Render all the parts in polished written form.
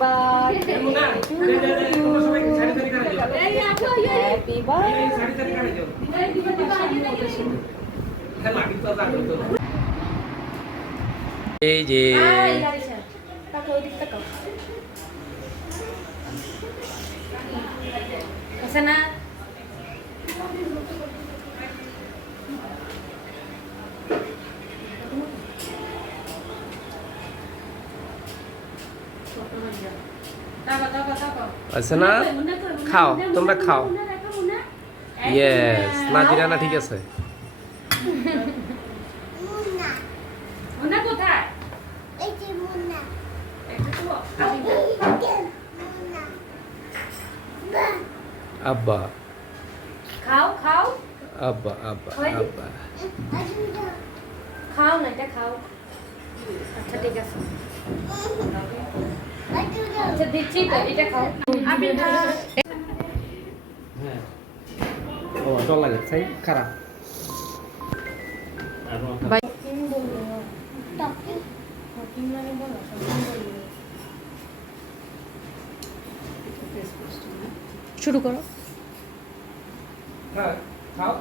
birthday to you. Happy birthday. এই যে আছে না আছে না খাও তোমরা খাও ইয়েস নাজিরা না ঠিক আছে মুন্না কোথায় এই যে মুন্না একটু তো আব্বা খাও খাও আব্বা আব্বা আব্বা খাও না এটা খাও আচ্ছা ঠিক আছে আচ্ছা দিচ্ছি তো এটা খাও আমি হ্যাঁ ও ডর লাগে সাই খারাপ শুরু করো হ্যাঁ খাও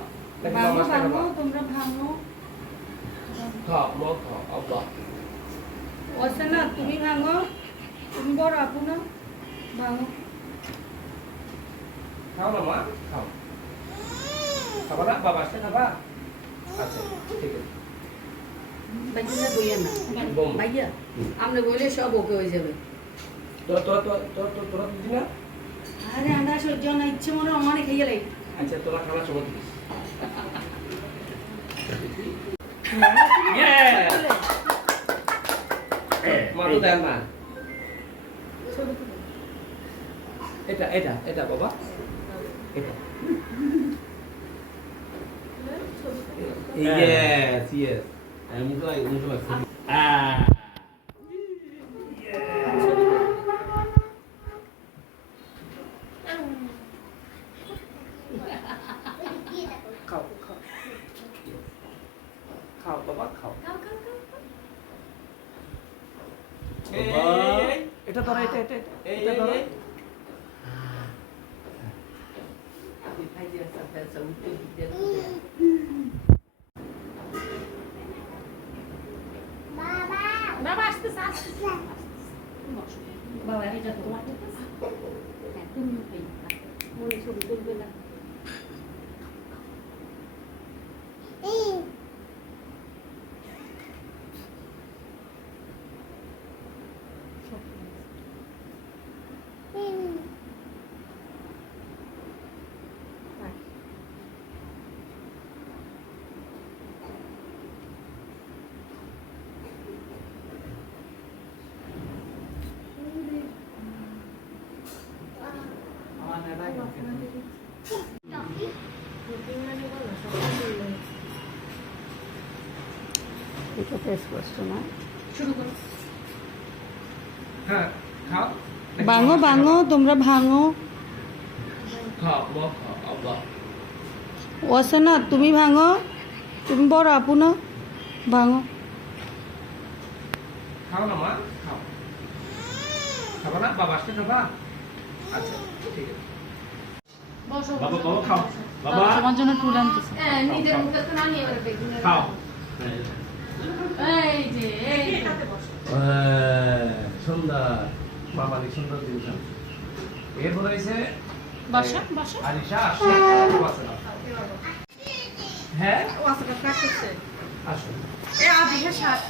ভাঙো ভাঙো তোমরা ভাঙো খাও মো খাও আব্বা ওসে না তুমি ভাঙো তুমি বড় আপু না ভাঙো খাও না মা খাও খাবা না বাবা আসলে খাবা আচ্ছা ঠিক আছে বাইয়া বইয়া না ভাইয়া আমরা বলে সব ওকে হয়ে যাবে তোরা দিদি না আরে আমরা সহ্য না ইচ্ছে মনে অনেক খেয়ে গেলে আচ্ছা তোরা খানা সময় দিস মা তো দেন না এটা এটা এটা বাবা এটা yes yes আমি তো আছে খাও খাও খাও বাবা খাও এটা ধরো এটা এটা এটা ধরো বাবা আসতেছে আসতেছে বাবা এটা তোমার হ্যাঁ তুমি মনে ছবি তুলবে না এটা টেস্ট করছো না শুরু করো হ্যাঁ খাও ভাঙো ভাঙো তোমরা ভাঙো খাও মা খাও আব্বা ওসে না তুমি ভাঙো তুমি বড় আপু না ভাঙো খাও না মা খাও খাবা না বাবা আসলে খাবা আচ্ছা ঠিক আছে বসো বাবা বাবা খাও বাবা তোমার জন্য টুল আনতেছি হ্যাঁ নিজের মুখে তো না নিয়ে এবারে বেগুন খাও এই যে এটাতে বসো সুন্দর বাবা অনেক সুন্দর জিনিস এরপর হয়েছে বসা বসা আরিশা আসছে হ্যাঁ ওয়াসটা কাটছে আসো এ আদিকে শার্ট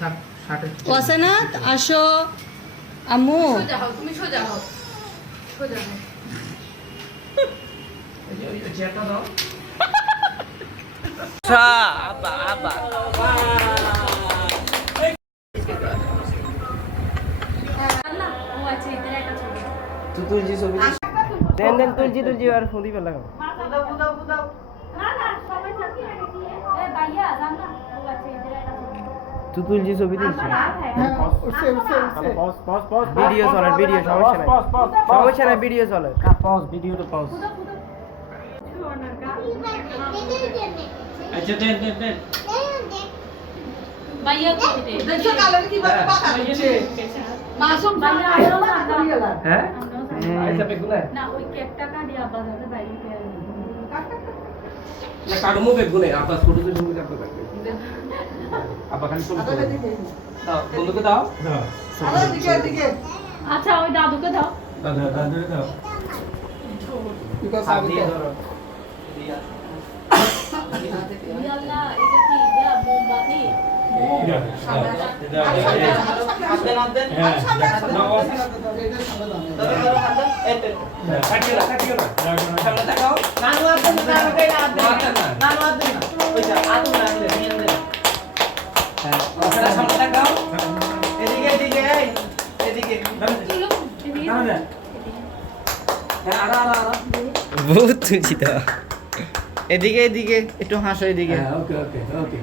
থাক শার্টে ওসে না আসো আম্মু সোজা হও তুমি সোজা হও সোজা হও ওই চেয়ারটা দাও আব্বা আব্বা আল্লাহ ও আছে ইধার একটা ছবি তুলজি ছবি দেন দেন তুলজি আর ফোদি পেলা না না সবাই সাথে এ ভাইয়া জান না ও আছে ইধার একটা ছবি তুলজি ছবি দিচ্ছি ভিডিও চলে ভিডিও সমস্যা নাই সমস্যা নাই ভিডিও চলে পজ ভিডিওটা পজ আচ্ছা দেন দেন দেন ভাইয়া করতে দেখছো কালার কিভাবে পাকা দিচ্ছে মাসুম ভাইয়া আমরাও জানতাম হ্যাঁ আমরাও জানতাম। আইসা বেগুনে না ওই কেকটা কাটি আব্বা যাতে বাইরে পেয়ে না কাটমো বেগুনে আপনার ছোট ছোট সঙ্গে কাটতে পারবে আব্বা খালি ছোট আবার এদিকে দাও বন্ধুকে দাও আবার এদিকে এদিকে আচ্ছা ওই দাদুকে দাও বিকজ হাত আমি দিয়ে ধরো ইয়াল্লা এটা কি ইয়া মোমবাতি হাত দেন হাত দেন কাটিও না সামনে তাকাও নানু হাত দেন নানু কই হাত দেন নানু হাত দেন ওইটা আতুন না দিলে নিয়ে দেন হ্যাঁ সামনে তাকাও এদিকে এদিকে এই এদিকে হ্যাঁ আরা বহুত খুশি তো এদিকে এদিকে একটু হাসো এদিকে হ্যাঁ ওকে ওকে ওকে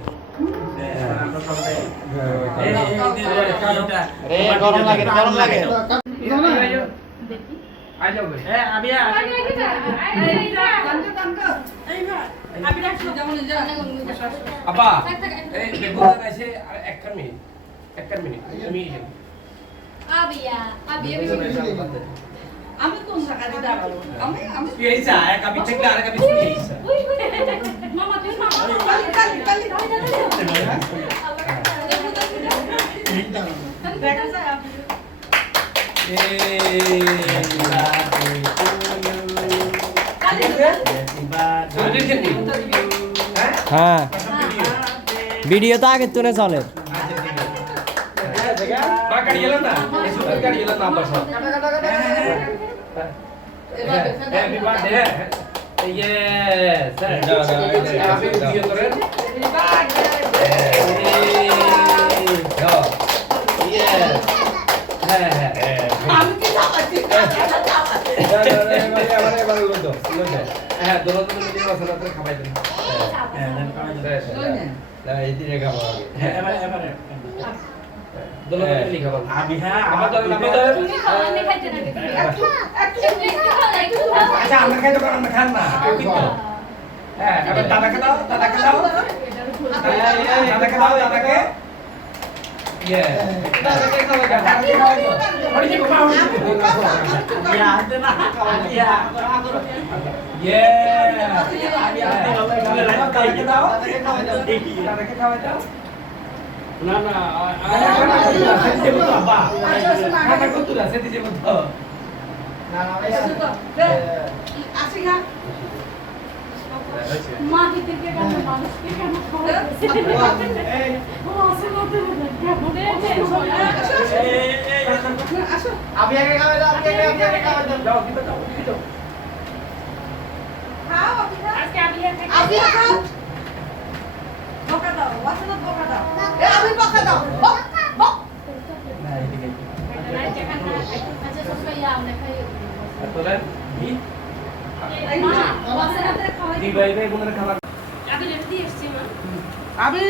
রে গরম লাগে গরম লাগে দেখি আই যাও ভাই আমি আব্বা এই বেগুন আছে একটা মিনিট তুমি আবিয়া আবিয়া আমি কোন জায়গা দিতে পারবো আমি আমি তুই এইসা এক আমি থেকে আরেক আমি তুই এইসা ওই মামা তুই মামা কালি দেখা যায় হ্যাঁ ভিডিও তো আগে তুলে চলে আমি কি চাপাচ্ছি হ্যাঁ দোনো দোনো মিলে মশলা করে খাবাই দেন দোনো মিলে খাবার আমার তো তুমি খাওয়ানি খাইতে না একটু একটু খাও একটু খাও আচ্ছা আমরা খাইতে পারো আমরা খান না কেউ কিন্তু হ্যাঁ এবার দাদাকে দাও দাদাকে দাও দাদাকে দাও দাদাকে ইয়ে দাদাকে দাও দাদাকে দাও ওই যে বাবা ইয়ে দাদাকে দাও দাদাকে খাওয়া দাও না না সেদিকে বলতো আব্বা খানা কত না সেদিকে বলতো আসি না মা দিতে কে কেন মানুষকে কেন খাওয়াইছে ও আসলে মতে আসো আমি আগে খাওয়া দাও আমি আগে খাওয়া দাও যাও দিতে দাও দিতে দাও খাও অবিনা আজকে আবিয়া থেকে আমি খাও বকা দাও ওয়াসনা বকা দাও এ আমি বকা দাও বক বক আচ্ছা সবাই আমরা খাই তোলেন ই মা ওয়াসাতে খাওয়াই দি ভাই ভাই বোনের খাবার আমি রেডি এসেছি মা আমি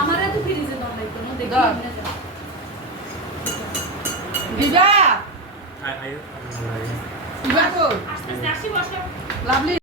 আমারে তো ফ্রিজে দাও লাগতো না দেখি দাও। এমনে যাও দিবা দিবা তো আস্তে আস্তে আসি বসো লাভলি